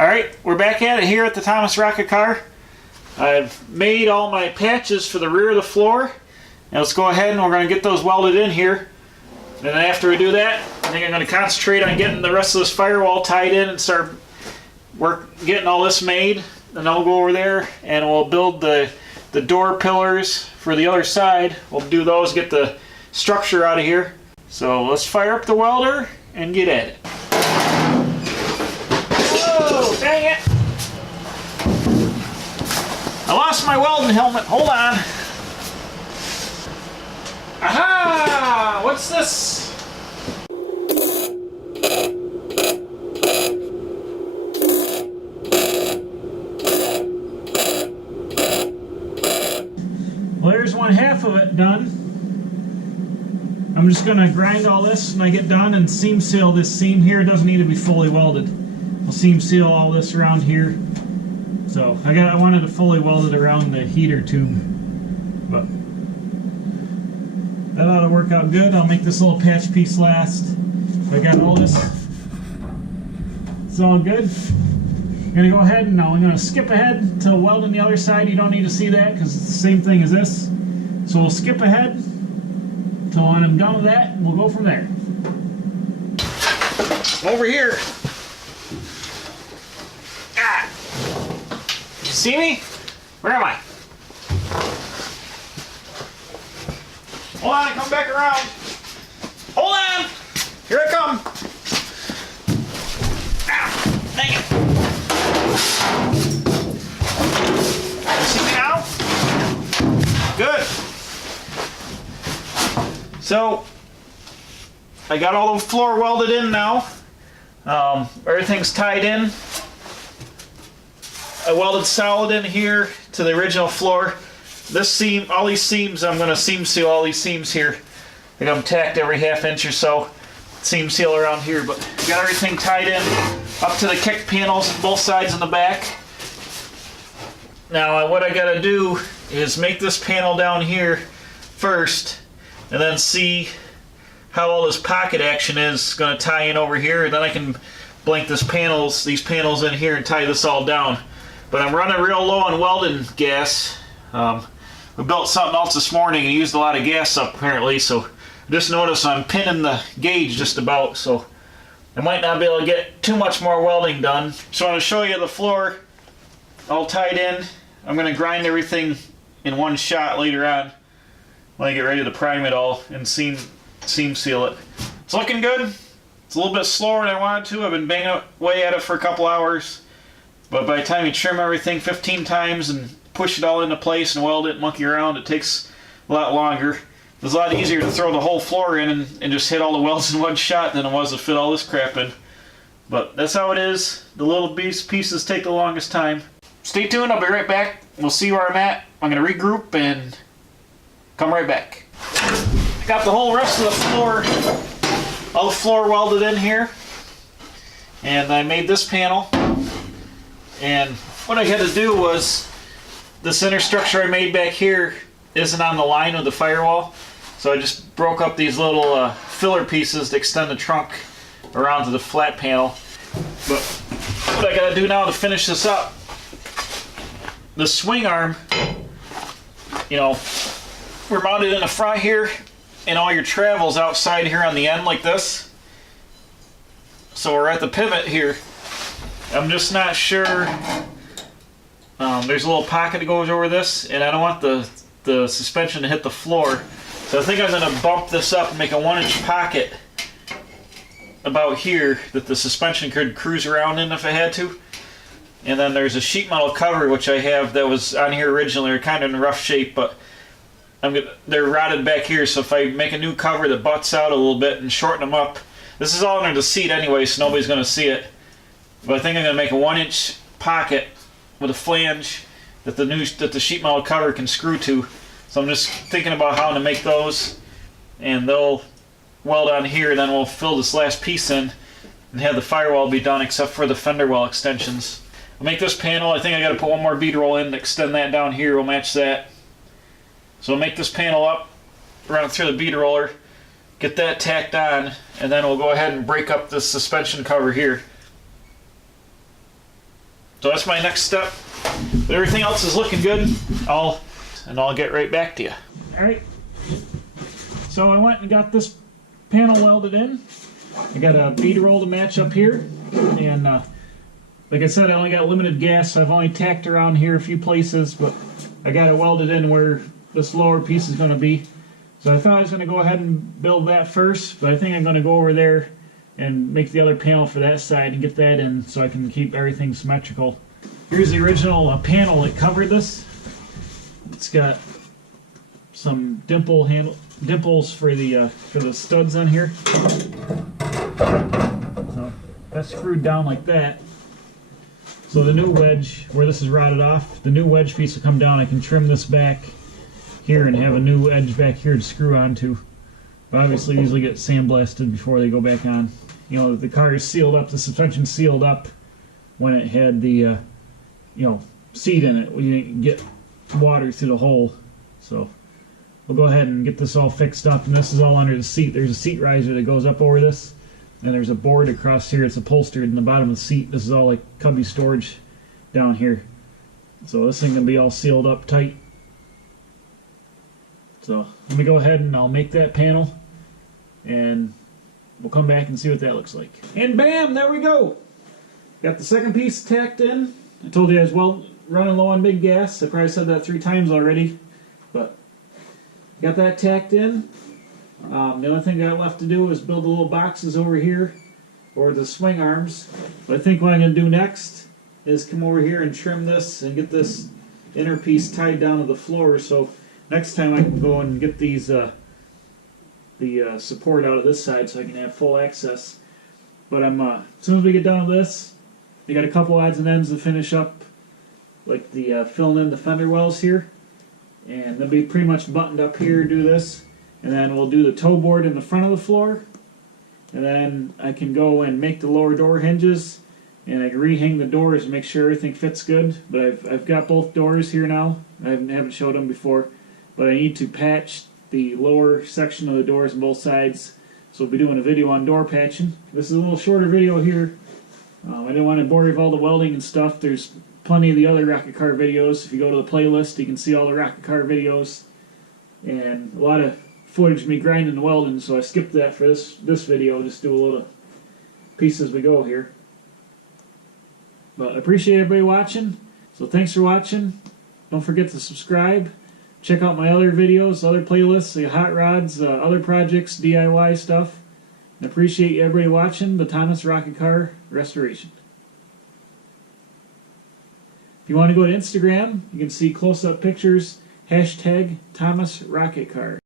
Alright, we're back at it here at the Thomas Rocket Car. I've made all my patches for the rear of the floor. Now let's go ahead and we're going to get those welded in here. And then after we do that, I think I'm going to concentrate on getting the rest of this firewall tied in and start getting all this made. Then I'll go over there and we'll build the door pillars for the other side. We'll do those, get the structure out of here. So let's fire up the welder and get at it. Oh, dang it! I lost my welding helmet. Hold on. Aha! What's this? Well, there's one half of it done. I'm just going to grind all this when I get done and seam seal this seam here. It doesn't need to be fully welded. I'll seam seal all this around here. So I wanted to fully weld it around the heater tube, but that ought to work out good. I'll make this little patch piece last. I got all this. It's all good. I'm going to go ahead and I'm going to skip ahead to welding the other side. You don't need to see that because it's the same thing as this. So we'll skip ahead till when I'm done with that, and we'll go from there. Over here. Ah! You see me? Where am I? Hold on, come back around. Hold on! Here I come. Ah, dang it. You see me now? Good. So, I got all the floor welded in now. Everything's tied in. I welded solid in here to the original floor. This seam, all these seams, I'm going to seam seal all these seams here. I got them tacked every half inch or so. Seam seal around here, but got everything tied in up to the kick panels, both sides and the back. Now what I got to do is make this panel down here first, and then see how all this pocket action is going to tie in over here, and then I can blank these panels in here and tie this all down. But I'm running real low on welding gas. We built something else this morning and used a lot of gas up apparently, so just notice I'm pinning the gauge just about, so I might not be able to get too much more welding done. So I want to show you the floor all tied in. I'm going to grind everything in one shot later on when I get ready to prime it all and seam seal it. It's looking good. It's a little bit slower than I wanted to. I've been banging away at it for a couple hours. But by the time you trim everything 15 times and push it all into place and weld it and monkey around, it takes a lot longer. It's a lot easier to throw the whole floor in and just hit all the welds in one shot than it was to fit all this crap in. But that's how it is. The little pieces take the longest time. Stay tuned, I'll be right back. We'll see where I'm at. I'm going to regroup and come right back. I got the whole rest of the floor, all the floor welded in here. And I made this panel. And what I had to do was, the center structure I made back here isn't on the line of the firewall. So I just broke up these little filler pieces to extend the trunk around to the flat panel. But what I gotta do now to finish this up, the swing arm, we're mounted in the front here, and all your travel's outside here on the end like this. So we're at the pivot here. I'm just not sure. There's a little pocket that goes over this, and I don't want the suspension to hit the floor. So I think I'm going to bump this up and make a 1-inch pocket about here that the suspension could cruise around in if I had to. And then there's a sheet metal cover which I have that was on here originally. They're kind of in rough shape, but they're rotted back here, so if I make a new cover that butts out a little bit and shorten them up, this is all under the seat anyway, so nobody's going to see it. But I think I'm going to make a 1-inch pocket with a flange that the sheet metal cover can screw to. So I'm just thinking about how to make those, and they'll weld on here, and then we'll fill this last piece in and have the firewall be done except for the fender well extensions. I'll make this panel. I think I got to put one more bead roll in to extend that down here. We'll match that. So I'll make this panel up, run it through the bead roller, get that tacked on, and then we'll go ahead and break up this suspension cover here. So that's my next step. But everything else is looking good. I'll get right back to you. All right. So I went and got this panel welded in. I got a bead roll to match up here, and like I said, I only got limited gas, so I've only tacked around here a few places, but I got it welded in where this lower piece is going to be. So I thought I was going to go ahead and build that first, but I think I'm going to go over there and make the other panel for that side and get that in so I can keep everything symmetrical. Here's the original panel that covered this. It's got some dimples for the studs on here. So that's screwed down like that. So the new wedge, where this is rotted off, the new wedge piece will come down. I can trim this back here and have a new edge back here to screw onto. But obviously usually get sandblasted before they go back on. You know, the car is sealed up, the suspension's sealed up when it had the seat in it. We didn't get water through the hole. So we'll go ahead and get this all fixed up, and this is all under the seat. There's a seat riser that goes up over this, and there's a board across here. It's upholstered in the bottom of the seat. This is all like cubby storage down here. So this thing can be all sealed up tight. So let me go ahead and I'll make that panel, and we'll come back and see what that looks like. And bam, there we go. Got the second piece tacked in. I told you I was running low on big gas. I probably said that 3 times already, but got that tacked in. The only thing I got left to do is build the little boxes over here, or the swing arms. But I think what I'm going to do next is come over here and trim this and get this inner piece tied down to the floor, so next time I can go and get these the support out of this side so I can have full access. But as soon as we get done with this, we got a couple odds and ends to finish up, like the filling in the fender wells here, and they'll be pretty much buttoned up here. Do this, and then we'll do the toe board in the front of the floor, and then I can go and make the lower door hinges, and I can rehang the doors and make sure everything fits good. But I've got both doors here now. I haven't showed them before, but I need to patch the lower section of the doors on both sides. So we'll be doing a video on door patching. This is a little shorter video here. I didn't want to bore you with all the welding and stuff. There's plenty of the other Rocket Car videos. If you go to the playlist, you can see all the Rocket Car videos. And a lot of footage of me grinding and welding, so I skipped that for this video. Just do a little piece as we go here. But I appreciate everybody watching. So thanks for watching. Don't forget to subscribe. Check out my other videos, other playlists, the hot rods, other projects, DIY stuff. I appreciate everybody watching the Thomas Rocket Car Restoration. If you want to go to Instagram, you can see close-up pictures, #Thomas Rocket Car.